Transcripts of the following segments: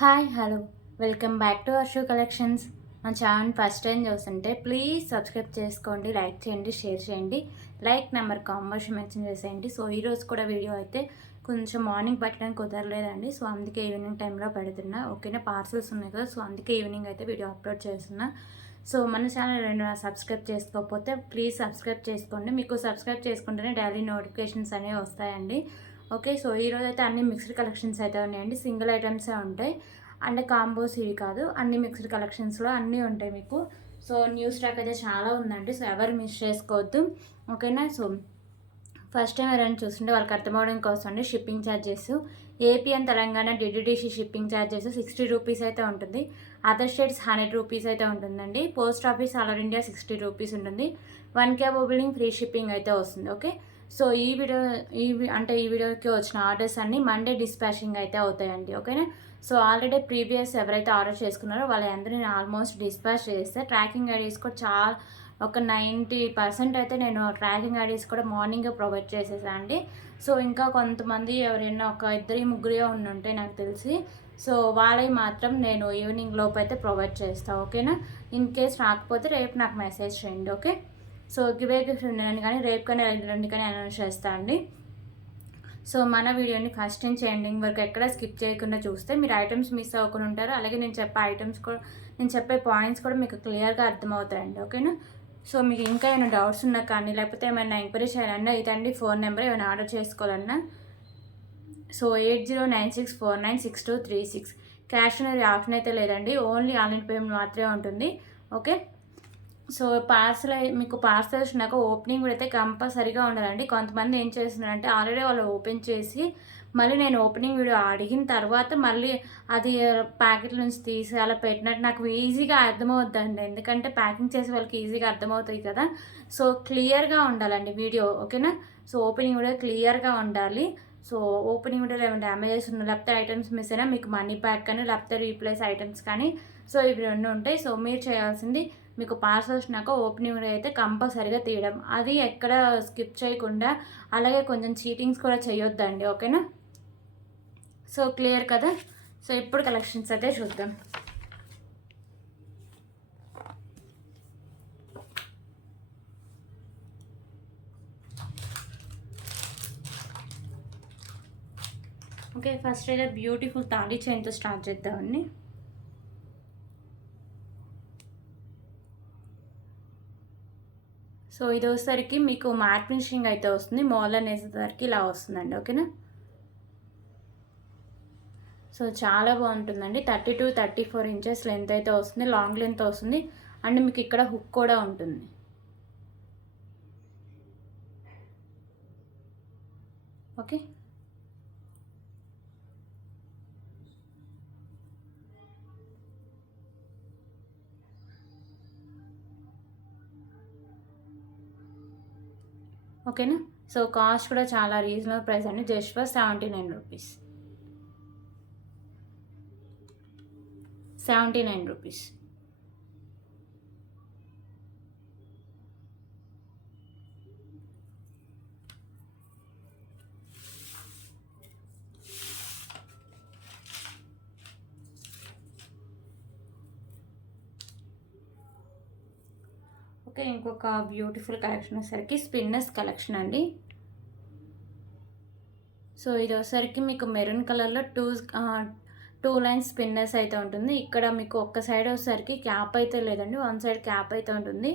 Hi hello welcome back to Arshu collections. మా channel first time చూస్తుంటే please subscribe చేసుకోండి, like చేయండి, షేర్ చేయండి. లైక్ నెంబర్ కాంబినేషన్ మెన్షన్ చేసేయండి. సో ఈరోజు కూడా వీడియో అయితే కొంచెం మార్నింగ్ పెట్టడానికి కుదరలేదండి. సో అందుకే ఈవినింగ్ టైంలో పెడుతున్నా. ఓకేనా, పార్సల్స్ ఉన్నాయి కదా, సో అందుకే ఈవినింగ్ అయితే వీడియో అప్లోడ్ చేస్తున్నా. సో మన ఛానల్ సబ్స్క్రైబ్ చేసుకోకపోతే ప్లీజ్ సబ్స్క్రైబ్ చేసుకోండి. మీకు సబ్స్క్రైబ్ చేసుకుంటేనే డైలీ నోటిఫికేషన్స్ అనేవి వస్తాయండి. ఓకే, సో ఈరోజు అయితే అన్ని మిక్స్డ్ కలెక్షన్స్ అయితే ఉన్నాయండి. సింగిల్ ఐటమ్సే ఉంటాయి, అంటే కాంబోస్ ఇవి కాదు, అన్ని మిక్స్డ్ కలెక్షన్స్లో అన్నీ ఉంటాయి మీకు. సో న్యూ స్టాక్ అయితే చాలా ఉందండి, సో ఎవరు మిస్ చేసుకోవద్దు. ఓకేనా, సో ఫస్ట్ టైం ఎవరైనా చూస్తుంటే వాళ్ళకి అర్థమవడం కోసం అండి shipping charges AP and Telangana DDDC shipping charges 60 రూపీస్ అయితే ఉంటుంది. అదర్ స్టేట్స్ 100 రూపీస్ అయితే ఉంటుందండి. Post office all over India 60 రూపీస్ ఉంటుంది. 1K బిల్లింగ్ ఫ్రీ షిప్పింగ్ అయితే వస్తుంది. ఓకే, సో ఈ వీడియోకి వచ్చిన ఆర్డర్స్ అన్నీ మండే డిస్పాచింగ్ అయితే అవుతాయండి. ఓకేనా, సో ఆల్రెడీ ప్రీవియస్ ఎవరైతే ఆర్డర్ చేసుకున్నారో వాళ్ళందరినీ నేను ఆల్మోస్ట్ డిస్పాచ్ చేస్తే ట్రాకింగ్ ఐడీస్ కూడా చాలా ఒక 90% అయితే నేను ట్రాకింగ్ ఐడీస్ కూడా మార్నింగే ప్రొవైడ్ చేసేసాను అండి. సో ఇంకా కొంతమంది ఎవరైనా ఒక ఇద్దరి ముగ్గురే ఉంటే నాకు తెలిసి, సో వాళ్ళవి మాత్రం నేను ఈవినింగ్ లోపు అయితే ప్రొవైడ్ చేస్తాను. ఓకేనా, ఇన్ కేస్ రాకపోతే రేపు నాకు మెసేజ్ చేయండి. ఓకే, సో గివే గిఫ్ట్ ఉన్నాను కానీ రేపు కానీ ఎల్లుండి కానీ అనౌన్స్ చేస్తాను అండి. సో మన వీడియోని ఫస్ట్ నుంచి ఎండింగ్ వరకు ఎక్కడ స్కిప్ చేయకుండా చూస్తే మీరు ఐటమ్స్ మిస్ అవ్వకుండా ఉంటారు. అలాగే నేను చెప్పే పాయింట్స్ కూడా మీకు క్లియర్గా అర్థమవుతాయండి. ఓకేనా, సో మీకు ఇంకా ఏమైనా డౌట్స్ ఉన్నా కానీ లేకపోతే ఏమైనా ఎంక్వైరీ చేయాలన్నా ఇదండి ఫోన్ నెంబర్, ఏమైనా ఆర్డర్ చేసుకోవాలన్నా సో 8096496236. క్యాష్ అనేది ఆప్షన్ అయితే లేదండి, ఓన్లీ ఆన్లైన్ పేమెంట్ మాత్రమే ఉంటుంది. ఓకే, సో మీకు పార్సల్ వచ్చినాక ఓపెనింగ్ కూడా అయితే కంపల్సరీగా ఉండాలండి. కొంతమంది ఏం చేస్తున్నారంటే ఆల్రెడీ వాళ్ళు ఓపెన్ చేసి మళ్ళీ నేను ఓపెనింగ్ వీడియో అడిగిన తర్వాత మళ్ళీ అది ప్యాకెట్ల నుంచి తీసి అలా పెట్టినట్టు నాకు ఈజీగా అర్థమవుతుందండి. ఎందుకంటే ప్యాకింగ్ చేసే వాళ్ళకి ఈజీగా అర్థమవుతాయి కదా. సో క్లియర్గా ఉండాలండి వీడియో. ఓకేనా, సో ఓపెనింగ్ వీడియో క్లియర్గా ఉండాలి. సో ఓపెనింగ్ వీడియోలో ఏమైనా డ్యామేజెస్ ఉన్నా లేకపోతే ఐటమ్స్ మిస్ అయినా మీకు మనీ బ్యాక్ కానీ లేకపోతే రీప్లేస్ ఐటమ్స్ కానీ సో ఇవి రెండు ఉంటాయి. సో మీరు చేయాల్సింది మీకు పార్సల్ వచ్చినాక ఓపెనింగ్ వీడియో అయితే కంపల్సరీగా తీయడం, అది ఎక్కడ స్కిప్ చేయకుండా, అలాగే కొంచెం చీటింగ్స్ కూడా చేయొద్దండి. ఓకేనా, సో క్లియర్ కదా. సో ఇప్పుడు కలెక్షన్స్ అయితే చూద్దాం. ఓకే, ఫస్ట్ అయితే బ్యూటిఫుల్ తాళీ చైన్తో స్టార్ట్ చేద్దామండి. సో ఇది వచ్చేసరికి మీకు మ్యాట్ ఫినిషింగ్ అయితే వస్తుంది, మోడల్ వేసేసరికి ఇలా వస్తుందండి. ఓకేనా, సో చాలా బాగుంటుందండి. 32-34 ఇంచెస్ లెంత్ అయితే వస్తుంది, లాంగ్ లెంత్ వస్తుంది. అండ్ మీకు ఇక్కడ హుక్ కూడా ఉంటుంది. ఓకే, ఓకేనా, సో కాస్ట్ కూడా చాలా రీజనబుల్ ప్రైస్ అండి, జస్ట్ ఫర్ 79 రూపీస్. 79 రూపీస్. ఓకే, ఇంకొక బ్యూటిఫుల్ కలెక్షన్ వచ్చేసరికి స్పిన్నర్స్ కలెక్షన్ అండి. సో ఇది వచ్చేసరికి మీకు మెరూన్ కలర్లో టూ లైన్స్ స్పిన్నర్స్ అయితే ఉంటుంది. ఇక్కడ మీకు ఒక్క సైడ్ వచ్చేసరికి క్యాప్ అయితే లేదండి, వన్ సైడ్ క్యాప్ అయితే ఉంటుంది.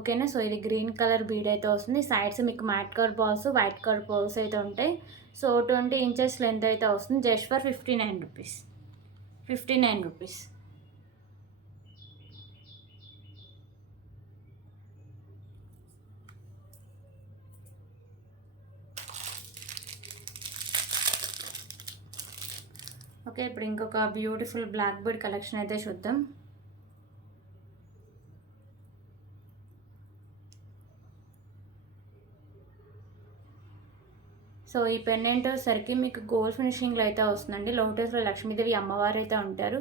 ఓకేనా, సో ఇది గ్రీన్ కలర్ బీడ్ అయితే వస్తుంది. సైడ్స్ మీకు matte colour balls, white colour balls అయితే ఉంటాయి. సో 20 ఇంచెస్ లెంత్ అయితే వస్తుంది, జస్ట్ ఫర్ 59 రూపీస్. 59 రూపీస్. ఓకే, ఇప్పుడు ఇంకొక బ్యూటిఫుల్ బ్లాక్ బర్డ్ కలెక్షన్ అయితే చూద్దాం. సో ఈ పెండెంట్ సరికి మీకు గోల్డ్ ఫినిషింగ్లో అయితే వస్తుందండి. లోటస్లో లక్ష్మీదేవి అమ్మవారు అయితే ఉంటారు.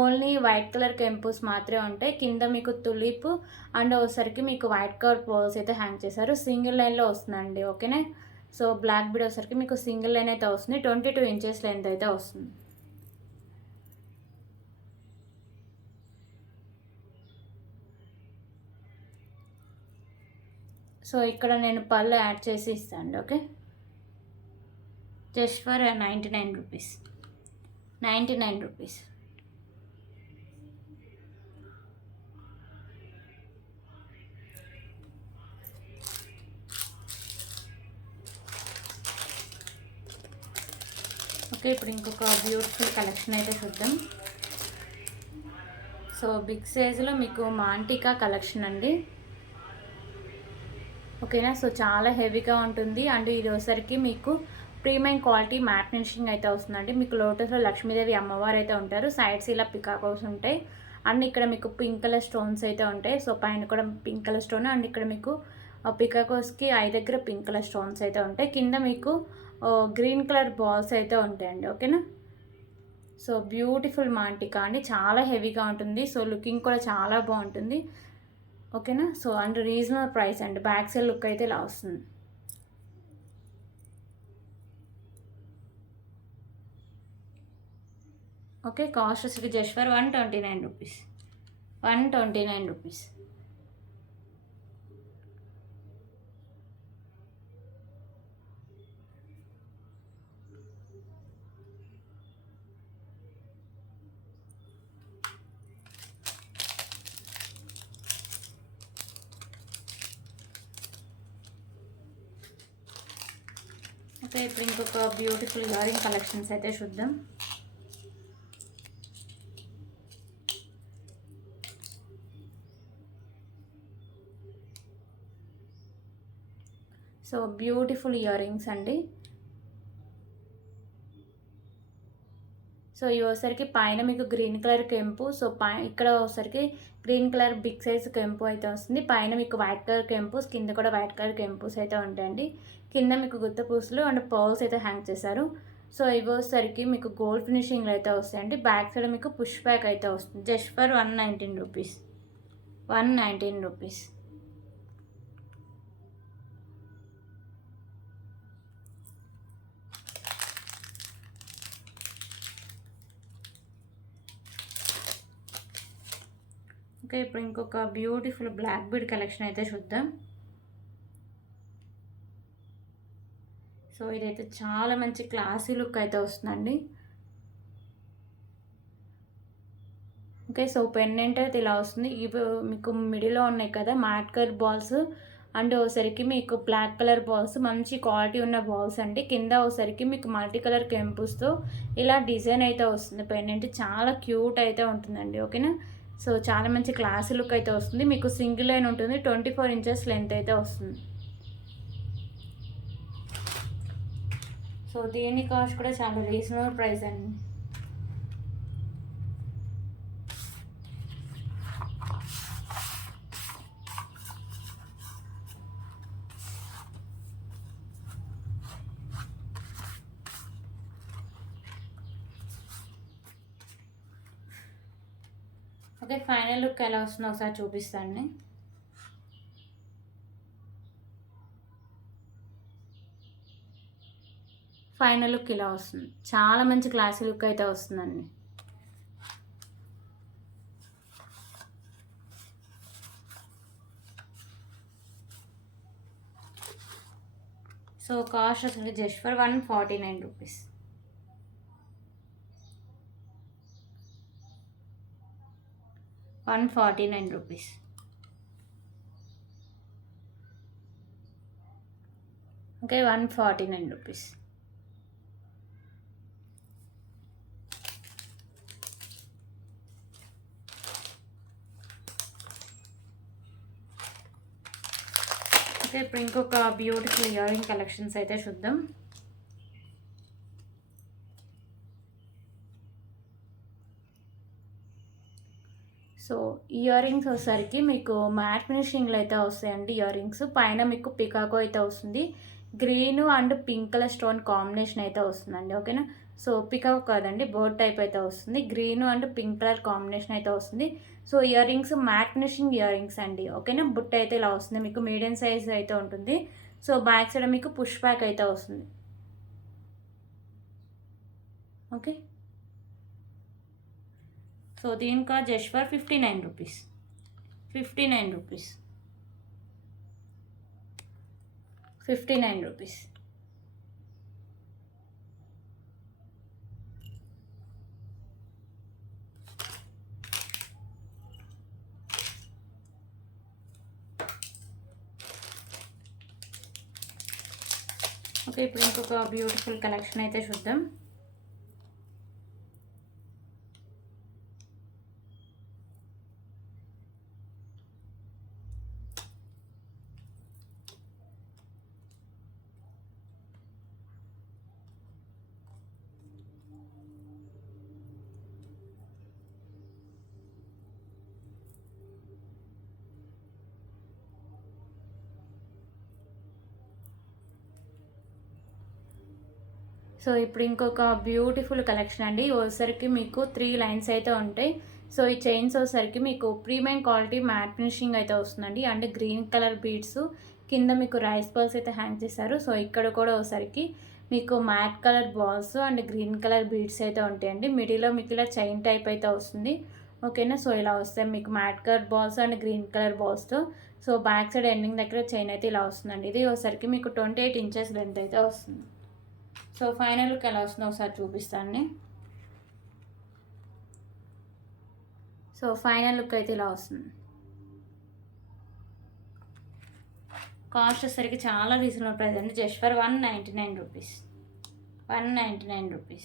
ఓన్లీ వైట్ కలర్ కెంపుస్ మాత్రమే ఉంటాయి. కింద మీకు తులిప్ అండ్ వచ్చేసరికి మీకు వైట్ కలర్ పోల్స్ అయితే హ్యాంగ్ చేశారు. సింగిల్ లైన్లో వస్తుందండి. ఓకేనా, సో బ్లాక్ బీడ్ వచ్చేసరికి మీకు సింగిల్ లైన్ అయితే వస్తుంది. 22 ఇంచెస్ లెంత్ అయితే వస్తుంది. సో ఇక్కడ నేను పళ్ళు యాడ్ చేసి ఇస్తాను. ఓకే, జస్ట్ ఫర్ 99 రూపీస్. 99 రూపీస్. ఓకే, ఇప్పుడు ఇంకొక బ్యూటిఫుల్ కలెక్షన్ అయితే చూద్దాం. సో బిగ్ సైజులో మీకు మాంటికా కలెక్షన్ అండి. ఓకేనా, సో చాలా హెవీగా ఉంటుంది. అండ్ ఇది వచ్చేసరికి మీకు ప్రీమియం క్వాలిటీ మ్యాట్ ఫినిషింగ్ అయితే వస్తుందండి. మీకు లోటస్లో లక్ష్మీదేవి అమ్మవారు అయితే ఉంటారు. సైడ్స్ ఇలా పికాకోస్ ఉంటాయి. అండ్ ఇక్కడ మీకు పింక్ కలర్ స్టోన్స్ అయితే ఉంటాయి. సో పైన కూడా పింక్ కలర్ స్టోన్. అండ్ ఇక్కడ మీకు పికాకోస్కి ఐ దగ్గర పింక్ కలర్ స్టోన్స్ అయితే ఉంటాయి. కింద మీకు గ్రీన్ కలర్ బాల్స్ అయితే ఉంటాయండి. ఓకేనా, సో బ్యూటిఫుల్ మాంటికా అండి. చాలా హెవీగా ఉంటుంది. సో లుకింగ్ కూడా చాలా బాగుంటుంది. ఓకేనా, సో అండ్ రీజనబుల్ ప్రైస్ అండి. బ్యాక్ సైడ్ లుక్ అయితే ఇలా వస్తుంది. ఓకే, కాస్ట్ వచ్చి జస్ట్ ఫర్ 129 రూపీస్. 129 రూపీస్. ఓకే, ఇప్పుడు ఇంకొక బ్యూటిఫుల్ ఇయరింగ్ కలెక్షన్స్ అయితే చూద్దాం. సో బ్యూటిఫుల్ ఇయరింగ్స్ అండి. సో ఇవి వచ్చరికి పైన మీకు గ్రీన్ కలర్ కెంపు. సో ఇక్కడ వచ్చరికి గ్రీన్ కలర్ బిగ్ సైజ్ కెంపు అయితే వస్తుంది. పైన మీకు వైట్ కలర్ కెంపుస్, కింద కూడా వైట్ కలర్ కెంపుస్ అయితే ఉంటాయండి. కింద మీకు గుత్త పూసలు అండ్ పర్ల్స్ అయితే హ్యాంగ్ చేశారు. సో ఇవి వచ్చరికి మీకు గోల్డ్ ఫినిషింగ్లో అయితే వస్తాయండి. బ్యాక్ సైడ్ మీకు పుష్ బ్యాక్ అయితే వస్తుంది. జస్ట్ ఫర్ 119 రూపీస్. 119 రూపీస్. ఓకే, ఇప్పుడు ఇంకొక బ్యూటిఫుల్ బ్లాక్ బీడ్ కలెక్షన్ అయితే చూద్దాం. సో ఇదైతే చాలా మంచి క్లాసీ లుక్ అయితే వస్తుందండి. ఓకే, సో పెండెంట్ అయితే ఇలా వస్తుంది. ఇవి మీకు మిడిల్లో ఉన్నాయి కదా మ్యాట్ కలర్ బాల్స్. అండ్ ఒకసారికి మీకు బ్లాక్ కలర్ బాల్స్, మంచి క్వాలిటీ ఉన్న బాల్స్ అండి. కింద ఒకసారికి మీకు మల్టీ కలర్ కెంపుస్తో ఇలా డిజైన్ అయితే వస్తుంది. పెండెంట్ చాలా క్యూట్ అయితే ఉంటుందండి. ఓకేనా, సో చాలా మంచి క్లాసీ లుక్ అయితే వస్తుంది. మీకు సింగిల్ లైన్ ఉంటుంది. 24 ఇంచెస్ లెంత్ అయితే వస్తుంది. సో దీని కాస్ట్ కూడా చాలా రీజనబుల్ ప్రైస్ అండి. ఓకే, ఫైనల్ లుక్ ఎలా వస్తుందో ఒకసారి చూపిస్తాను. ఫైనల్ లుక్ ఇలా వస్తుంది. చాలా మంచి క్లాసీ లుక్ అయితే వస్తుందండి. సో కాస్ట్ అసలు జస్ట్ ఫర్ 149 రూపీస్. 149 రూపీస్. Okay, 149 rupees. ఓకే, ఇప్పుడు ఇంకొక బ్యూటిఫుల్ ఇయరింగ్ కలెక్షన్స్ అయితే చూద్దాం. సో ఇయర్ రింగ్స్ వచ్చేసరికి మీకు మ్యాట్ ఫినిషింగ్లో అయితే వస్తాయండి. ఇయర్ రింగ్స్ పైన మీకు పికాకో అయితే వస్తుంది. Green and pink colour stone combination అయితే వస్తుందండి. ఓకేనా, సో పికాకో కాదండి, బర్డ్ టైప్ అయితే వస్తుంది. Green and pink colour combination అయితే వస్తుంది. So ear rings matte finishing ear rings అండి. ఓకేనా, బుట్ట అయితే ఇలా వస్తుంది. మీకు మీడియం సైజ్ అయితే ఉంటుంది. సో బ్యాక్ సైడ్ మీకు పుష్ బ్యాక్ అయితే వస్తుంది. ఓకే, సో దీని కాస్ట్ జస్ట్ ఫర్ 59 రూపీస్. 59 రూపీస్. ₹59. ఓకే, ఇప్పుడు ఇంకొక బ్యూటిఫుల్ కలెక్షన్ అయితే చూద్దాం. సో ఇప్పుడు ఇంకొక బ్యూటిఫుల్ కలెక్షన్ అండి. వచ్చేసరికి మీకు 3 లైన్స్ అయితే ఉంటాయి. సో ఈ చైన్స్ వచ్చేసరికి మీకు ప్రీమియం క్వాలిటీ మ్యాట్ ఫినిషింగ్ అయితే వస్తుందండి. అండ్ గ్రీన్ కలర్ బీడ్స్ కింద మీకు రైస్ బాల్స్ అయితే హ్యాంగ్ చేశారు. సో ఇక్కడ కూడా వచ్చేసరికి మీకు matte colour balls and green colour beads అయితే ఉంటాయండి. మిడిల్లో మీకు ఇలా చైన్ టైప్ అయితే వస్తుంది. ఓకేనా. సో ఇలా వస్తాయి మీకు matte colour balls and green colour బాల్స్తో. సో బ్యాక్ సైడ్ ఎండింగ్ దగ్గర చైన్ అయితే ఇలా వస్తుందండి. ఇది వచ్చేసరికి మీకు 28 ఇంచెస్ లెంత్ అయితే వస్తుంది. సో ఫైనల్ లుక్ ఎలా వస్తుందో ఒకసారి చూపిస్తాను. సో ఫైనల్ లుక్ అయితే ఇలా వస్తుంది. కాస్ట్ వచ్చేసరికి చాలా రీజనబుల్ ప్రైస్ అండి. Just for ₹199. ₹199.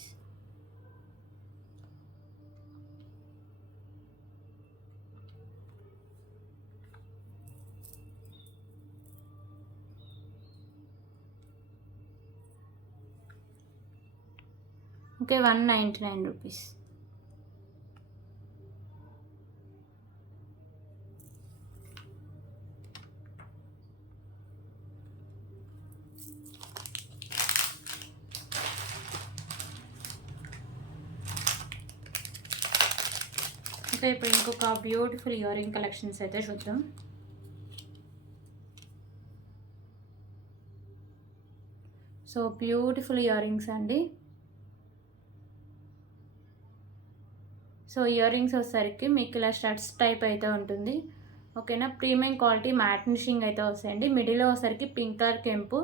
ఓకే, ₹199. ఓకే, ఇప్పుడు ఇంకొక బ్యూటిఫుల్ ఇయర్ రింగ్ కలెక్షన్స్ అయితే చూద్దాం. సో బ్యూటిఫుల్ ఇయర్ రింగ్స్ అండి. సో ఇయర్ రింగ్స్ వచ్చేసరికి మీకు ఇలా స్టడ్స్ టైప్ అయితే ఉంటుంది. ఓకేనా. ప్రీమియం క్వాలిటీ మ్యాట్ ఫినిషింగ్ అయితే వస్తాయండి. మిడిల్లో వచ్చేసరికి పింక్ కలర్ కెంపు,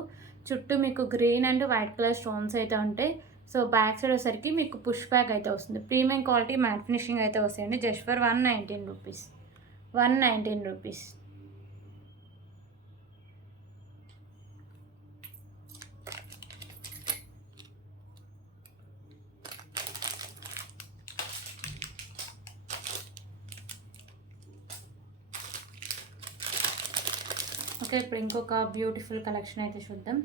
చుట్టూ మీకు green and white colour stones అయితే ఉంటాయి. సో బ్యాక్ సైడ్ వచ్చేసరికి మీకు పుష్ బ్యాక్ అయితే వస్తుంది. ప్రీమియం క్వాలిటీ మ్యాట్ ఫినిషింగ్ అయితే వస్తాయండి. Just for ₹119. ₹119. ఓకే, ఇప్పుడు ఇంకొక బ్యూటిఫుల్ కలెక్షన్ అయితే చూద్దాం.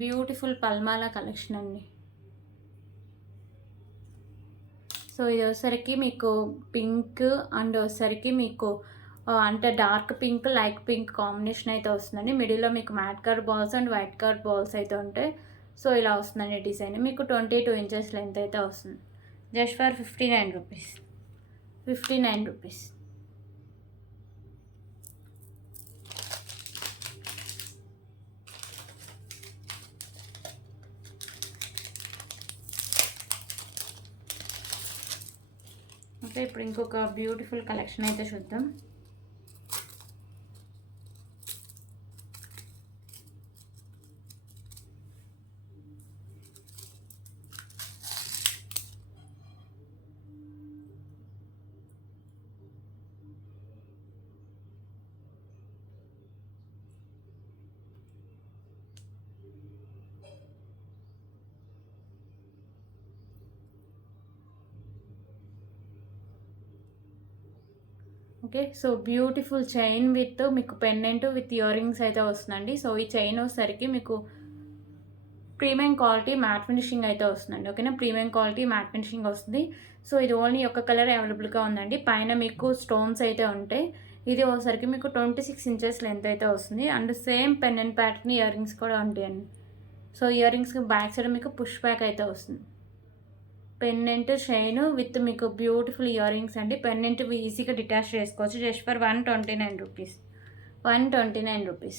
బ్యూటిఫుల్ పల్మాల కలెక్షన్ అండి. సో ఇది వచ్చేసరికి మీకు పింక్ అండ్ వచ్చేసరికి మీకు అంటే dark pink light pink combination అయితే వస్తుందండి. మిడిల్లో మీకు matte colour balls and white colour balls అయితే ఉంటాయి. సో ఇలా వస్తుందండి డిజైన్. మీకు 22 ఇంచెస్ లెంత్ అయితే వస్తుంది. Just for ₹59. ₹59. ఓకే, ఇప్పుడు ఇంకొక బ్యూటిఫుల్ కలెక్షన్ అయితే చూద్దాం. Okay, so beautiful chain with మీకు పెండెంట్ విత్ ఇయర్ రింగ్స్ అయితే వస్తుందండి. సో ఈ చైన్ వచ్చేసరికి మీకు ప్రీమియం క్వాలిటీ మ్యాట్ ఫినిషింగ్ అయితే వస్తుందండి. ఓకేనా. ప్రీమియం క్వాలిటీ మ్యాట్ ఫినిషింగ్ వస్తుంది. సో ఇది ఓన్లీ ఒక కలర్ అవైలబుల్గా ఉందండి. పైన మీకు స్టోన్స్ అయితే ఉంటాయి. ఇది వచ్చేసరికి మీకు 26 ఇంచెస్ లెంత్ అయితే వస్తుంది. And same pendant pattern ear rings కూడా ఉంటాయండి. సో ఇయర్ రింగ్స్కి బ్యాక్ సైడ్ మీకు పుష్ బ్యాక్ అయితే వస్తుంది. పెండెంట్ చైన్ విత్ మీకు బ్యూటిఫుల్ ఇయర్ రింగ్స్ అండి. పెండెంట్ ఈజీగా డిటాచ్ చేసుకోవచ్చు. Just for ₹129. ₹129.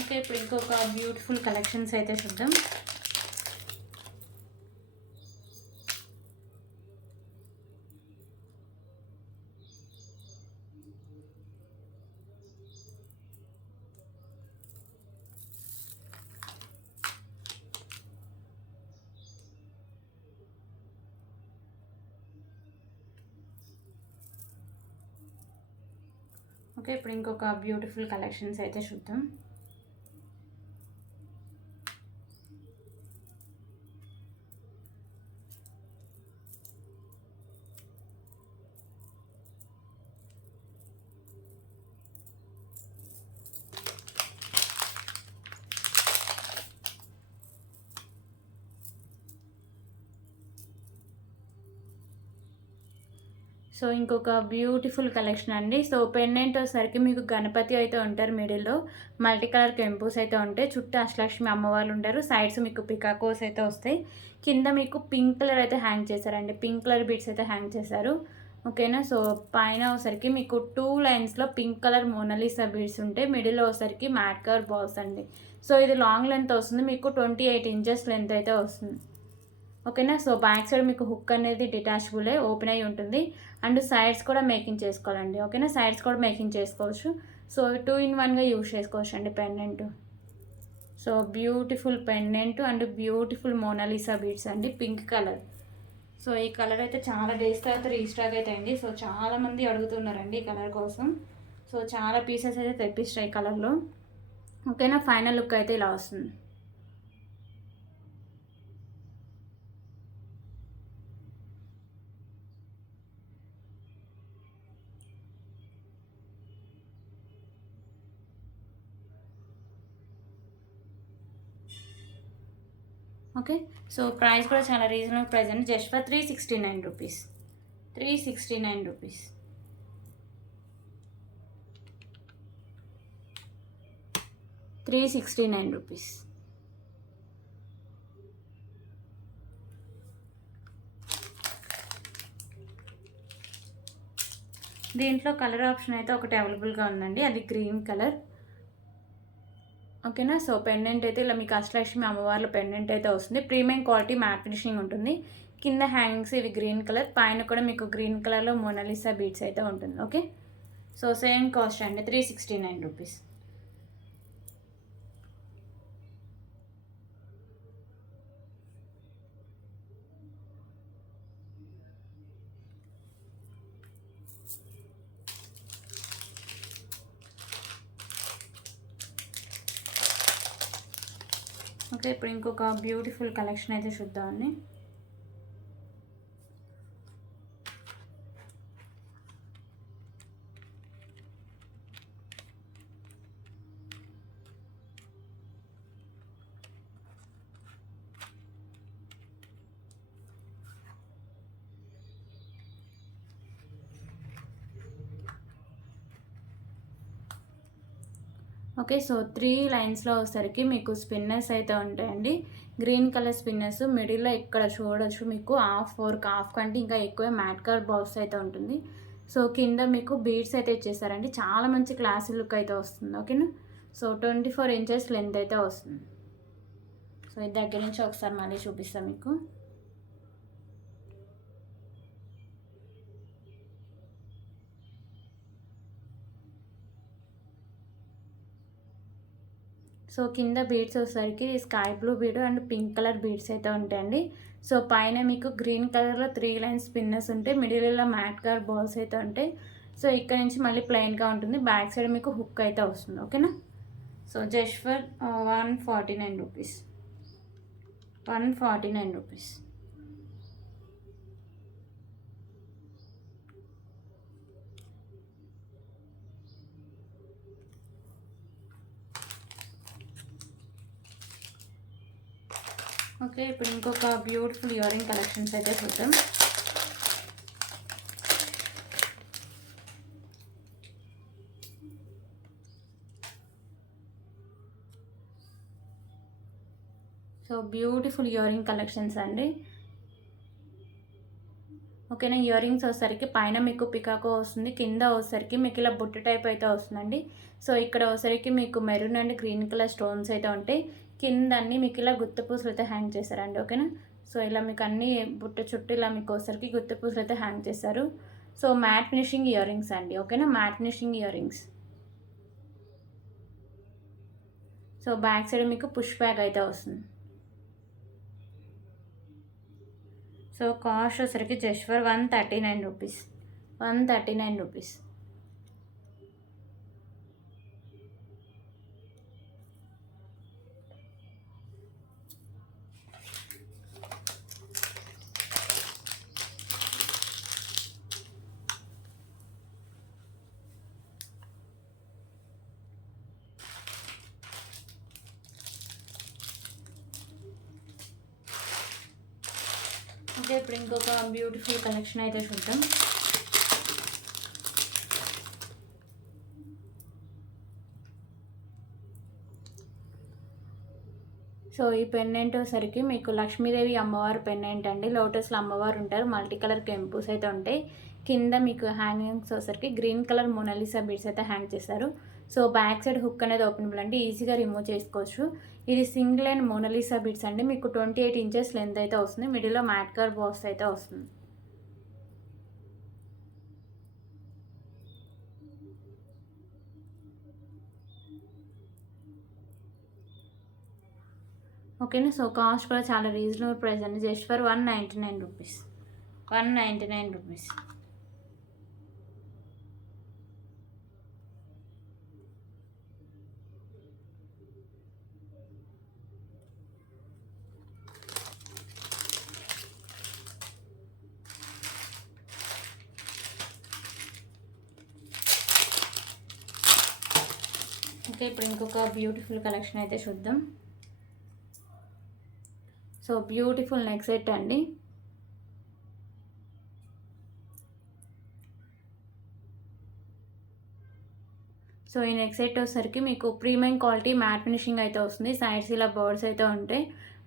ఓకే, ఇప్పుడు ఇంకొక బ్యూటిఫుల్ కలెక్షన్స్ అయితే చూద్దాం. ఓకే, ఇప్పుడు ఇంకొక బ్యూటిఫుల్ కలెక్షన్స్ అయితే చూద్దాం. సో ఇంకొక బ్యూటిఫుల్ కలెక్షన్ అండి. సో పెండెంట్ వచ్చేసరికి మీకు గణపతి అయితే ఉంటారు, మిడిల్లో మల్టీ కలర్ కెంపుస్ అయితే ఉంటాయి, చుట్టూ అష్టలక్ష్మి అమ్మవారు ఉంటారు, సైడ్స్ మీకు పికాకోస్ అయితే వస్తాయి, కింద మీకు పింక్ కలర్ అయితే హ్యాంగ్ చేశారండి, పింక్ కలర్ బీడ్స్ అయితే హ్యాంగ్ చేశారు. ఓకేనా. సో పైన వచ్చేసరికి మీకు 2 లైన్స్లో పింక్ కలర్ మోనాలిసా బీడ్స్ ఉంటాయి, మిడిల్లో వచ్చేసరికి మ్యాట్ కలర్ బాల్స్ అండి. సో ఇది లాంగ్ లెంత్ వస్తుంది, మీకు 28 ఇంచెస్ లెంత్ అయితే వస్తుంది. ఓకేనా. సో బ్యాక్ సైడ్ మీకు హుక్ అనేది డిటాచబులే, ఓపెన్ అయ్యి ఉంటుంది, అండ్ సైడ్స్ కూడా మేకింగ్ చేసుకోవాలండి. ఓకేనా, సైడ్స్ కూడా మేకింగ్ చేసుకోవచ్చు. సో 2 in 1గా యూజ్ చేసుకోవచ్చు అండి pendant. So beautiful pendant and beautiful Mona Lisa beads అండి, పింక్ కలర్. సో ఈ కలర్ అయితే చాలా డేస్ తర్వాత రీస్టాక్ అయితే అండి. సో చాలామంది అడుగుతున్నారండి ఈ కలర్ కోసం. సో చాలా పీసెస్ అయితే తెప్పిస్తాయి ఈ కలర్లో. ఓకేనా, ఫైనల్ లుక్ అయితే ఇలా వస్తుంది. ఓకే, సో ప్రైస్ కూడా చాలా రీజనబుల్ ప్రైస్ అండి, జస్ట్ ఫర్ 369 రూపీస్. 369 రూపీస్. రూపీస్. దీంట్లో కలర్ ఆప్షన్ అయితే ఒకటి అవైలబుల్గా ఉందండి, అది గ్రీన్ కలర్. ఓకేనా. సో పెండెంట్ అయితే ఇలా మీకు అష్టలక్ష్మి అమ్మవార్ల పెండెంట్ అయితే వస్తుంది, ప్రీమియం క్వాలిటీ మ్యాట్ ఫినిషింగ్ ఉంటుంది, కింద హ్యాంగింగ్స్ ఇవి గ్రీన్ కలర్, పైన కూడా మీకు గ్రీన్ కలర్లో మోనాలిసా బీడ్స్ అయితే ఉంటుంది. ఓకే, సో సేమ్ కాస్ట్ అండి, 369 రూపీస్. ఓకే, ఇప్పుడు ఇంకొక బ్యూటిఫుల్ కలెక్షన్ అయితే చూద్దామండి. ఓకే, సో 3 లైన్స్లో వచ్చేసరికి మీకు స్పిన్నర్స్ అయితే ఉంటాయండి, గ్రీన్ కలర్ స్పిన్నర్స్, మిడిల్లో ఇక్కడ చూడొచ్చు మీకు హాఫ్ కంటే ఇంకా ఎక్కువ మ్యాట్ కలర్ బాల్స్ అయితే ఉంటుంది. సో కింద మీకు బీడ్స్ అయితే ఇచ్చేసారండి, చాలా మంచి క్లాసీ లుక్ అయితే వస్తుంది. ఓకేనా. సో 24 ఇంచెస్ లెంత్ అయితే వస్తుంది. సో ఇది దగ్గర నుంచి ఒకసారి మళ్ళీ చూపిస్తాను మీకు. సో కింద బీడ్స్ వచ్చేసరికి sky blue bead and pink colour beads అయితే ఉంటాయండి. సో పైన మీకు గ్రీన్ కలర్లో 3 లైన్స్ స్పిన్నర్స్ ఉంటాయి, మిడిల్లో మ్యాట్ కలర్ బాల్స్ అయితే ఉంటాయి. సో ఇక్కడ నుంచి మళ్ళీ ప్లెయిన్గా ఉంటుంది, బ్యాక్ సైడ్ మీకు హుక్ అయితే వస్తుంది. ఓకేనా. సో జస్ట్ ఫర్ 149 రూపీస్. 149 రూపీస్. ఓకే, ఇప్పుడు ఇంకొక బ్యూటిఫుల్ ఇయరింగ్ కలెక్షన్స్ అయితే చూద్దాం. సో బ్యూటిఫుల్ ఇయరింగ్ కలెక్షన్స్ అండి. ఓకేనా. ఇయర్ రింగ్స్ వచ్చేసరికి పైన మీకు పికాకో వస్తుంది, కింద వచ్చేసరికి మీకు ఇలా బుట్ట టైప్ అయితే వస్తుందండి. సో ఇక్కడ వచ్చేసరికి మీకు maroon and green colour stones అయితే ఉంటాయి. కింద అన్నీ మీకు ఇలా గుత్త పూసలు అయితే హ్యాంగ్ చేశారండి. ఓకేనా. సో ఇలా మీకు అన్ని బుట్ట చుట్టూ ఇలా మీకు వచ్చేసరికి గుత్త పూసలు అయితే హ్యాంగ్ చేశారు. So matte finishing ear rings అండి. ఓకేనా, matte finishing ear rings. So back side మీకు పుష్ బ్యాగ్ అయితే వస్తుంది. సో కాస్ట్ వచ్చరికి జస్ట్ ఫర్ 139 రూపీస్, 139 రూపీస్. ఓకే, ఇప్పుడు ఇంకొక బ్యూటిఫుల్ కలెక్షన్ అయితే చూద్దాం. సో ఈ పెండెంట్ సరికి మీకు లక్ష్మీదేవి అమ్మవారు పెండెంట్ అండి. లోటస్లో అమ్మవారు ఉంటారు, మల్టీ కలర్ కెంపుస్ అయితే ఉంటాయి. కింద మీకు హ్యాంగింగ్స్ వచ్చేసరికి గ్రీన్ కలర్ మొనాలిసా బీడ్స్ అయితే హ్యాంగ్ చేశారు. సో బ్యాక్ సైడ్ హుక్ అనేది ఓపెనబుల్ అండి, ఈజీగా రిమూవ్ చేసుకోవచ్చు. ఇది సింగిల్ అండ్ మొనాలిసా బీడ్స్ అండి. మీకు 28 ఇంచెస్ లెంత్ అయితే వస్తుంది. మిడిల్లో మ్యాట్ కలర్ బాక్స్ అయితే వస్తుంది. ఓకేనా. సో కాస్ట్ కూడా చాలా రీజనబుల్ ప్రైస్ అండి, జస్ట్ ఫర్ 199 రూపీస్, 199 రూపీస్. ఓకే, ఇప్పుడు ఇంకొక బ్యూటిఫుల్ కలెక్షన్ అయితే చూద్దాం. సో బ్యూటిఫుల్ నెక్ సెట్ అండి. సో ఈ నెక్ సెట్ వచ్చేసరికి మీకు ప్రీమియం క్వాలిటీ మ్యాట్ ఫినిషింగ్ అయితే వస్తుంది. సైడ్స్ ఇలా బర్డ్స్ అయితే ఉంటాయి,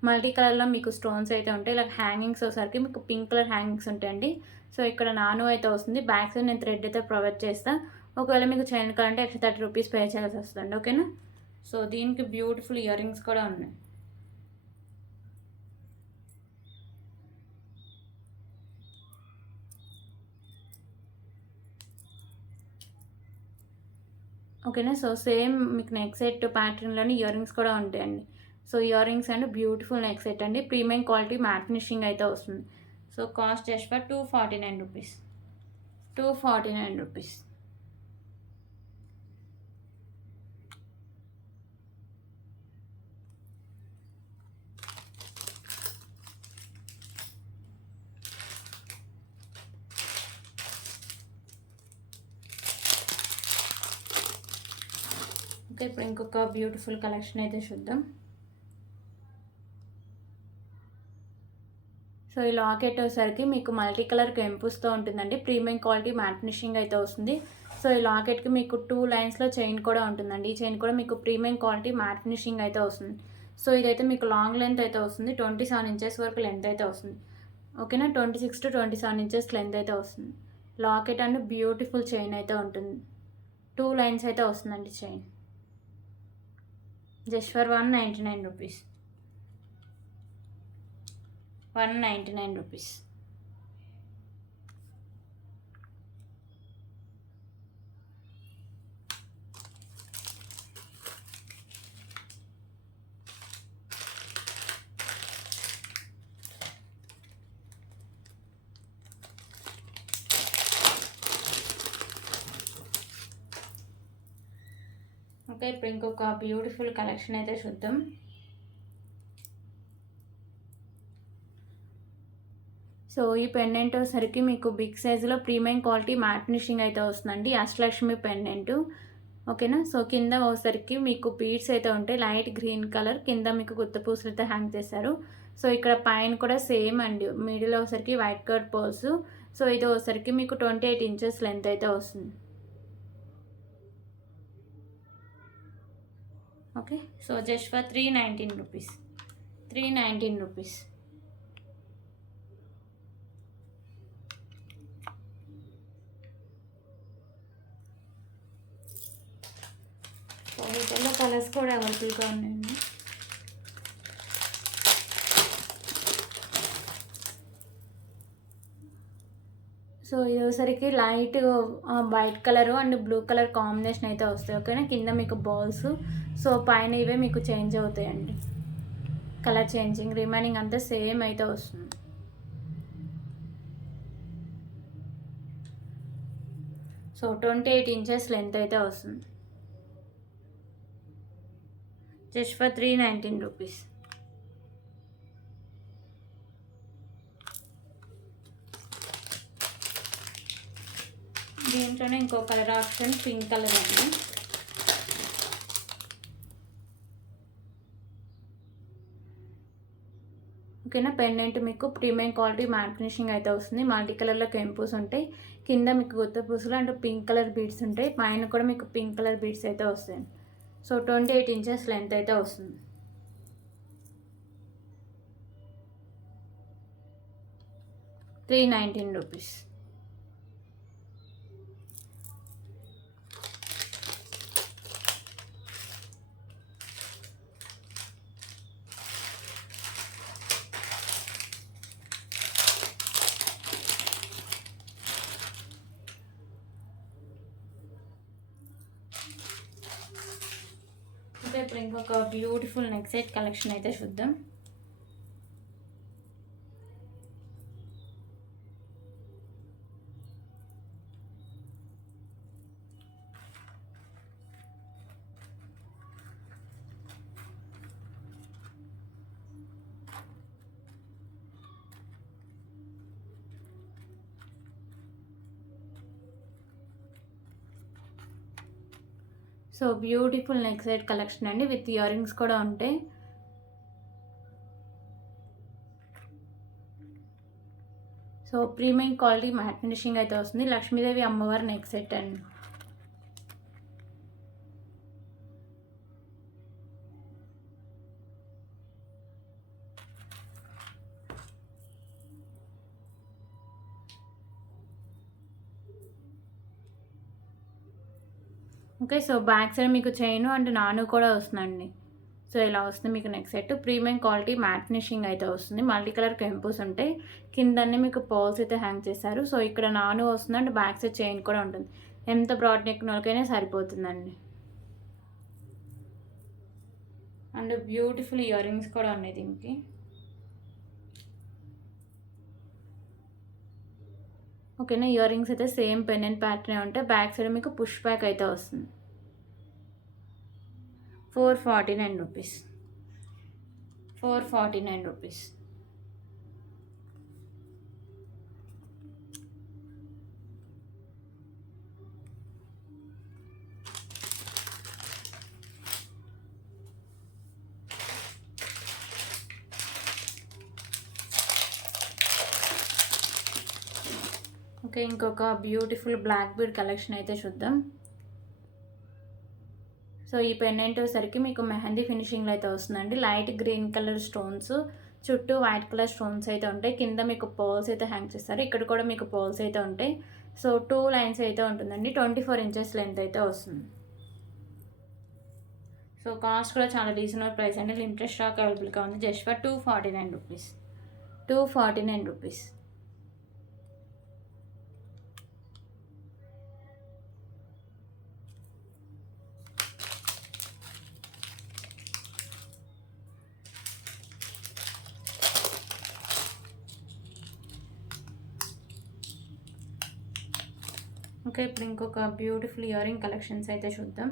మల్టీ కలర్లో మీకు స్టోన్స్ అయితే ఉంటాయి. ఇలా హ్యాంగింగ్స్ వచ్చేసరికి మీకు పింక్ కలర్ హ్యాంగింగ్స్ ఉంటాయండి. సో ఇక్కడ నాను అయితే వస్తుంది. బ్యాక్ సైడ్ నేను థ్రెడ్ అయితే ప్రొవైడ్ చేస్తాను. ఒకవేళ మీకు చైన్ కావాలంటే ఎక్స్ట్రా 30 రూపీస్ పే చేయాల్సి వస్తుంది. ఓకేనా. సో దీనికి బ్యూటిఫుల్ ఇయర్ రింగ్స్ కూడా ఉన్నాయి. ఓకేనా. సో సేమ్ మీకు నెక్ సెట్ ప్యాటర్న్లోని ఇయర్ రింగ్స్ కూడా ఉంటాయండి. So ear rings and beautiful neck set అండి, ప్రీమియం క్వాలిటీ మ్యాట్ ఫినిషింగ్ అయితే వస్తుంది. సో కాస్ట్ జస్ట్ ఫర్ 249 రూపీస్, 249 రూపీస్. ఓకే, ఇప్పుడు ఇంకొక బ్యూటిఫుల్ కలెక్షన్ అయితే చూద్దాం. సో ఈ లాకెట్ వచ్చేసరికి మీకు మల్టీ కలర్ కెంపుస్తో ఉంటుందండి, ప్రీమియం క్వాలిటీ మ్యాట్ ఫినిషింగ్ అయితే వస్తుంది. సో ఈ లాకెట్కి మీకు 2 లైన్స్లో చైన్ కూడా ఉంటుందండి. ఈ చైన్ కూడా మీకు ప్రీమియం క్వాలిటీ మ్యాట్ ఫినిషింగ్ అయితే వస్తుంది. సో ఇదైతే మీకు లాంగ్ లెంత్ అయితే వస్తుంది, 27 ఇంచెస్ వరకు లెంత్ అయితే వస్తుంది. ఓకేనా, 26 to 27 ఇంచెస్ లెంత్ అయితే వస్తుంది. లాకెట్ అండ్ బ్యూటిఫుల్ చైన్ అయితే ఉంటుంది. 2 లైన్స్ అయితే వస్తుందండి చైన్, జస్ట్ ఫర్ 199 రూపీస్, 199 రూపీస్. ఓకే, ఇప్పుడు ఇంకొక బ్యూటిఫుల్ కలెక్షన్ అయితే చూద్దాం. సో ఈ పెండెంట్ వచ్చేసరికి మీకు బిగ్ సైజులో ప్రీమియం క్వాలిటీ మ్యాట్ ఫినిషింగ్ అయితే వస్తుందండి, అష్టలక్ష్మి పెండెంట్. ఓకేనా. సో కింద వచ్చేసరికి మీకు బీడ్స్ అయితే ఉంటాయి, లైట్ గ్రీన్ కలర్. కింద మీకు గుత్త పూసలు అయితే హ్యాంగ్ చేశారు. సో ఇక్కడ పైన కూడా సేమ్ అండి, మిడిల్ వచ్చేసరికి వైట్ కలర్ పర్స్. సో ఇది వచ్చేసరికి మీకు 28 ఇంచెస్ లెంత్ అయితే వస్తుంది. ఓకే, సో జస్ట్ ఫర్ 319 రూపీస్, 319 రూపీస్. కలర్స్ కూడా అవైలబుల్గా ఉన్నాయండి. సో ఇది వచ్చేసరికి light white colour and blue colour combination అయితే వస్తాయి. ఓకేనా, కింద మీకు బాల్స్, సో పైన ఇవే మీకు చేంజ్ అవుతాయండి, కలర్ చేంజింగ్. రిమైనింగ్ అంతా సేమ్ అయితే వస్తుంది. సో 28 ఇంచెస్ లెంత్ అయితే వస్తుంది. జస్ట్ ఫర్ 319 రూపీస్. దీంట్లోనే ఇంకో కలర్ ఆప్షన్ పింక్ కలర్ అండి. ఓకేనా, పెండెంట్ మీకు ప్రీమియం క్వాలిటీ మ్యాట్ ఫినిషింగ్ అయితే వస్తుంది. మల్టీ కలర్లో కెంపూస్ ఉంటాయి, కింద మీకు గుత్త పూసలు అండ్ పింక్ కలర్ బీడ్స్ ఉంటాయి, పైన కూడా మీకు పింక్ కలర్ బీడ్స్ అయితే వస్తాయి. సో 28 ఇంచెస్ లెంత్ అయితే వస్తుంది. ₹319. ఓకే, ఇప్పుడు ఇంకొక బ్యూటిఫుల్ నెక్ సెట్ కలెక్షన్ అయితే చూద్దాం. So beautiful neck set collection అండి, విత్ ఇయర్ రింగ్స్ కూడా ఉంటాయి. So premium quality matte finishing అయితే వస్తుంది. లక్ష్మీదేవి అమ్మవారి నెక్ సెట్ అండి. ఓకే, సో బ్యాక్ సైడ్ మీకు చైన్ అండ్ నాను కూడా వస్తుందండి. సో ఇలా వస్తుంది మీకు neck set. Premium quality matte finishing అయితే వస్తుంది. మల్టీ కలర్ కెంపూస్ ఉంటాయి, కిందన్నీ మీకు పోల్స్ అయితే హ్యాంగ్ చేశారు. సో ఇక్కడ నాను వస్తుంది అండ్ బ్యాక్ సైడ్ చైన్ కూడా ఉంటుంది. ఎంత బ్రాడ్ నెక్ నోళ్ళకైనా సరిపోతుందండి. అండ్ బ్యూటిఫుల్ ఇయర్ రింగ్స్ కూడా ఉన్నాయి దీనికి. ఓకేనా, ఇయర్ రింగ్స్ అయితే సేమ్ పెండెంట్ ప్యాటర్న్ ఉంటాయి. బ్యాక్ సైడ్ మీకు పుష్ బ్యాక్ అయితే వస్తుంది. ₹449. ₹449. ఓకే, ఇంకొక బ్యూటిఫుల్ బ్లాక్ బీడ్ కలెక్షన్ అయితే చూద్దాం. సో ఈ పెండెంట్ సరికి మీకు మెహందీ ఫినిషింగ్లో అయితే వస్తుందండి. లైట్ గ్రీన్ కలర్ స్టోన్స్, చుట్టూ వైట్ కలర్ స్టోన్స్ అయితే ఉంటాయి. కింద మీకు పర్ల్స్ అయితే హ్యాంగ్ చేస్తారు. ఇక్కడ కూడా మీకు పర్ల్స్ అయితే ఉంటాయి. సో 2 లైన్స్ అయితే ఉంటుందండి. 24 ఇంచెస్ లెంత్ అయితే వస్తుంది. సో కాస్ట్ కూడా చాలా రీజనబుల్ ప్రైస్ అండి. లిమిటెడ్ స్టాక్ అవైలబుల్గా ఉంది. Just for ₹249. ₹249. ఓకే, ఇప్పుడు ఇంకొక బ్యూటిఫుల్ ఇయర్ రింగ్ కలెక్షన్స్ అయితే చూద్దాం.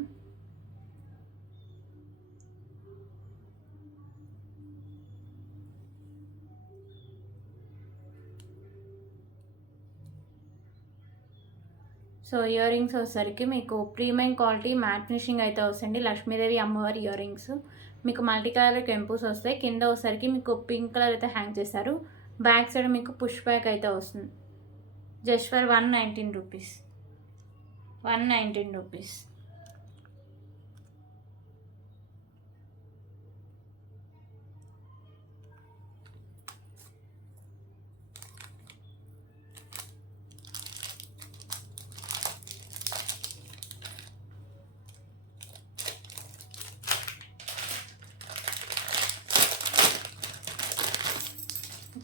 సో ఇయర్ రింగ్స్ వచ్చేసరికి మీకు ప్రీమియం క్వాలిటీ మ్యాట్ ఫినిషింగ్ అయితే వస్తుంది. లక్ష్మీదేవి అమ్మవారి ఇయర్ రింగ్స్ మీకు మల్టీ కలర్ కెంపూస్ వస్తాయి. కింద వచ్చేసరికి మీకు పింక్ కలర్ అయితే హ్యాంగ్ చేస్తారు. బ్యాక్ సైడ్ మీకు పుష్ బ్యాక్ అయితే వస్తుంది. Just for ₹119. ₹119.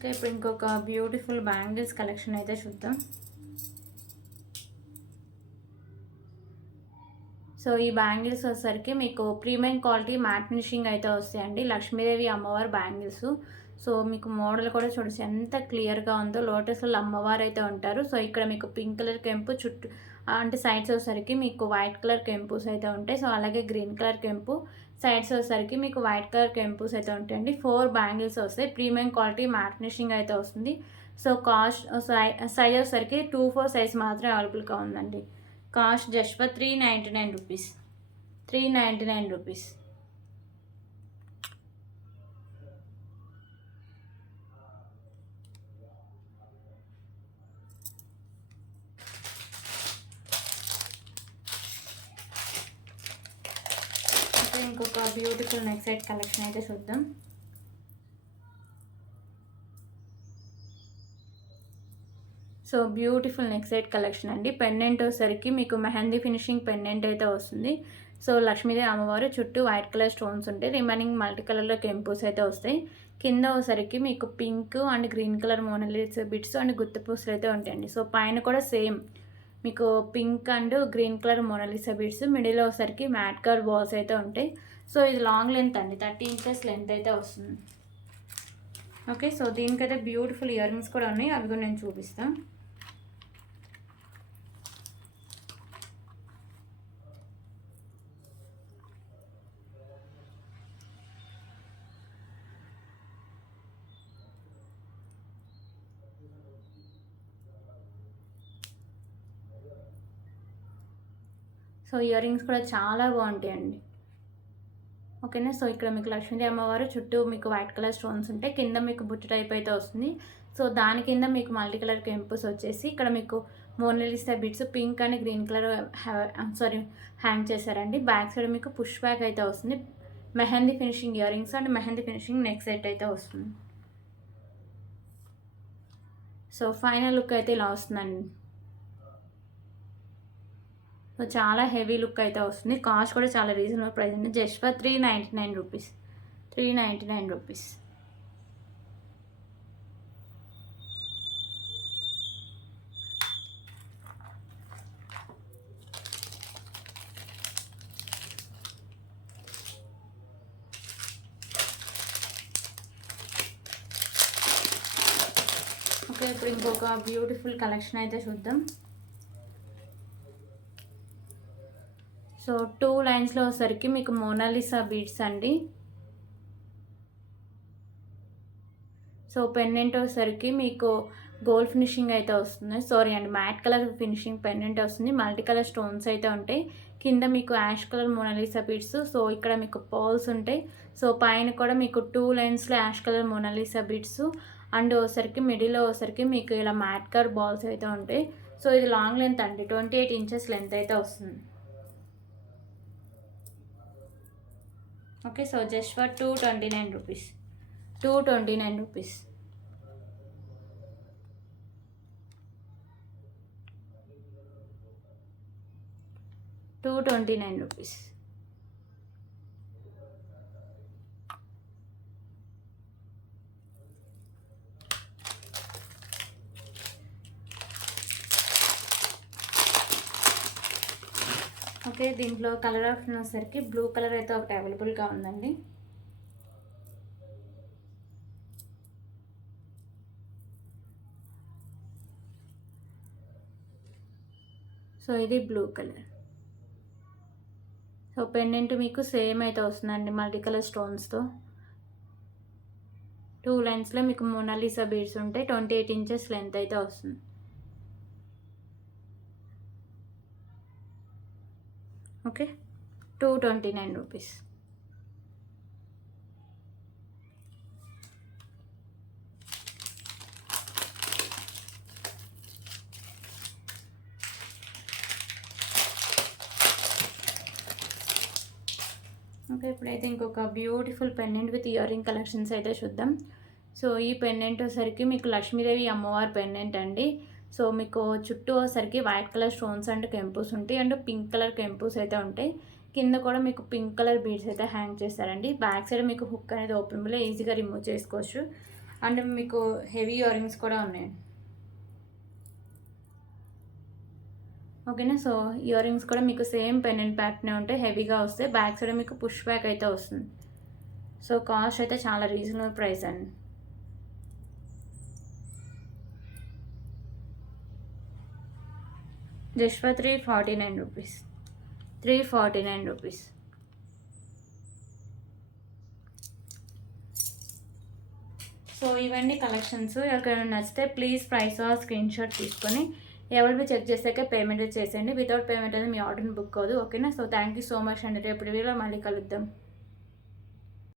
ఓకే, ఇప్పుడు ఇంకొక బ్యూటిఫుల్ బ్యాంగిల్స్ కలెక్షన్ అయితే చూద్దాం. సో ఈ బ్యాంగిల్స్ వచ్చేసరికి మీకు ప్రీమియం క్వాలిటీ మ్యాట్ ఫినిషింగ్ అయితే వస్తాయండి. లక్ష్మీదేవి అమ్మవారు బ్యాంగిల్స్. సో మీకు మోడల్ కూడా చూడొచ్చు ఎంత క్లియర్గా ఉందో. లోటస్లో అమ్మవారు అయితే ఉంటారు. సో ఇక్కడ మీకు పింక్ కలర్ కెంపు చుట్టూ అంటే సైడ్స్ వచ్చేసరికి మీకు వైట్ కలర్ కెంపుస్ అయితే ఉంటాయి. సో అలాగే గ్రీన్ కలర్ కెంపు సైడ్స్ వచ్చేసరికి మీకు వైట్ కలర్ కెంపుస్ అయితే ఉంటాయండి. 4 బ్యాంగిల్స్ వస్తాయి. ప్రీమియం క్వాలిటీ మ్యాట్ ఫినిషింగ్ అయితే వస్తుంది. సో కాస్ట్ సైజ్ వచ్చేసరికి 2-4 సైజ్ మాత్రమే అవైలబుల్గా ఉందండి. కాస్ట్ జస్ట్ ఫర్ 399 రూపీస్. 399 రూపీస్. ఇంకొక బ్యూటిఫుల్ నెక్ సెట్ కలెక్షన్ అయితే చూద్దాం. So beautiful neck set collection అండి. పెండెంట్ వచ్చేసరికి మీకు మెహందీ ఫినిషింగ్ పెండెంట్ అయితే వస్తుంది. సో లక్ష్మీదేవి అమ్మవారు చుట్టూ వైట్ కలర్ స్టోన్స్ ఉంటాయి. రిమైనింగ్ మల్టీ కలర్లో కెంపుస్ అయితే వస్తాయి. కింద వచ్చేసరికి మీకు pink and green colour Monalisa bits and గుత్తిపూసలు అయితే ఉంటాయండి. సో పైన కూడా సేమ్ మీకు pink and green colour Monalisa bits, మిడిల్లో వచ్చేసరికి మ్యాట్ కలర్ బాల్స్ అయితే ఉంటాయి. సో ఇది లాంగ్ లెంత్ అండి, 30 ఇంచెస్ లెంత్ అయితే వస్తుంది. ఓకే, సో దీనికైతే బ్యూటిఫుల్ ఇయర్ రింగ్స్ కూడా ఉన్నాయి, అవి కూడా నేను చూపిస్తాను. సో ఇయర్ రింగ్స్ కూడా చాలా బాగుంటాయండి. ఓకేనా. సో ఇక్కడ మీకు లక్ష్మీదేవి అమ్మవారు చుట్టూ మీకు వైట్ కలర్ స్టోన్స్ ఉంటాయి. కింద మీకు బుట్ట టైప్ అయితే వస్తుంది. సో దాని కింద మీకు మల్టీ కలర్ కెంపుస్ వచ్చేసి ఇక్కడ మీకు Mona Lisa bits pink and green colour hang చేశారండి. బ్యాక్ సైడ్ మీకు పుష్ బ్యాక్ అయితే వస్తుంది. Mehndi finishing ear rings and mehndi finishing neck set అయితే వస్తుంది. సో ఫైనల్ లుక్ అయితే ఇలా వస్తుందండి. సో చాలా హెవీ లుక్ అయితే వస్తుంది. కాస్ట్ కూడా చాలా రీజనబుల్ ప్రైస్ అండి. జస్ట్ ఫర్ 399 రూపీస్. 399 రూపీస్. ఓకే, ఇప్పుడు ఇంకొక బ్యూటిఫుల్ కలెక్షన్ అయితే చూద్దాం. సో 2 లైన్స్లో వచ్చేసరికి మీకు మోనాలిసా బీడ్స్ అండి. సో పెండెంట్ వచ్చేసరికి మీకు గోల్డ్ ఫినిషింగ్ అయితే వస్తుంది. మ్యాట్ కలర్ ఫినిషింగ్ పెండెంట్ వస్తుంది. మల్టీ కలర్ స్టోన్స్ అయితే ఉంటాయి. కింద మీకు ash colour Mona Lisa beads. So ఇక్కడ మీకు పర్ల్స్ ఉంటాయి. సో పైన కూడా మీకు 2 లైన్స్లో ash colour Mona Lisa beads and వచ్చేసరికి మిడిల్లో వచ్చేసరికి మీకు ఇలా మ్యాట్ కలర్ బాల్స్ అయితే ఉంటాయి. సో ఇది లాంగ్ లెంత్ అండి, 28 ఇంచెస్ లెంత్ అయితే వస్తుంది. ఓకే, సో జస్ట్ ఫర్ 229 రూపీస్. 229 రూపీస్. $229 రూపీస్. ఓకే, దీంట్లో కలర్ ఆప్షన్ వచ్చేసరికి బ్లూ కలర్ అయితే ఒకటి అవైలబుల్గా ఉందండి. సో ఇది బ్లూ కలర్. సో పెండెంట్ మీకు సేమ్ అయితే వస్తుందండి మల్టీ కలర్ స్టోన్స్తో. 2 లైన్స్లో మీకు మోనాలిసా బీడ్స్ ఉంటాయి. 28 ఇంచెస్ లెంత్ అయితే వస్తుంది. ఓకే, 229 రూపీస్. ఓకే, ఇప్పుడైతే ఇంకొక beautiful pendant with ear ring collections అయితే చూద్దాం. సో ఈ పెండెంట్ వచ్చేసరికి మీకు లక్ష్మీదేవి అమ్మవారి పెండెంట్ అండి. సో మీకు చుట్టూ వచ్చేసరికి వైట్ కలర్ స్టోన్స్ అండ్ కెంపుస్ ఉంటాయి అండ్ పింక్ కలర్ కెంపుస్ అయితే ఉంటాయి. కింద కూడా మీకు పింక్ కలర్ బీడ్స్ అయితే హ్యాంగ్ చేస్తారండి. బ్యాక్ సైడ్ మీకు హుక్ అనేది ఓపెనబుల్, ఈజీగా రిమూవ్ చేసుకోవచ్చు. అండ్ మీకు హెవీ ఇయర్ రింగ్స్ కూడా ఉన్నాయి. ఓకేనా. సో ఇయర్ రింగ్స్ కూడా మీకు సేమ్ పెండెంట్ ప్యాటర్నే ఉంటాయి, హెవీగా వస్తాయి. బ్యాక్ సైడ్ మీకు పుష్ బ్యాక్ అయితే వస్తుంది. సో కాస్ట్ అయితే చాలా రీజనబుల్ ప్రైస్ అండి. జస్ట్ ఫర్ 349 రూపీస్. 349 రూపీస్. సో ఇవన్నీ కలెక్షన్స్. ఎవరికైనా నచ్చితే ప్లీజ్ ప్రైస్ స్క్రీన్ షాట్ తీసుకొని ఎవరివి చెక్ చేసాక పేమెంట్ చేసేయండి. వితౌట్ పేమెంట్ అయితే మీ ఆర్డర్ని బుక్ అవ్వదు. ఓకేనా. So thank you so much అండి. రేపు వీడియోలో మళ్ళీ కలుద్దాం.